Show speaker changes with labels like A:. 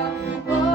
A: Oh.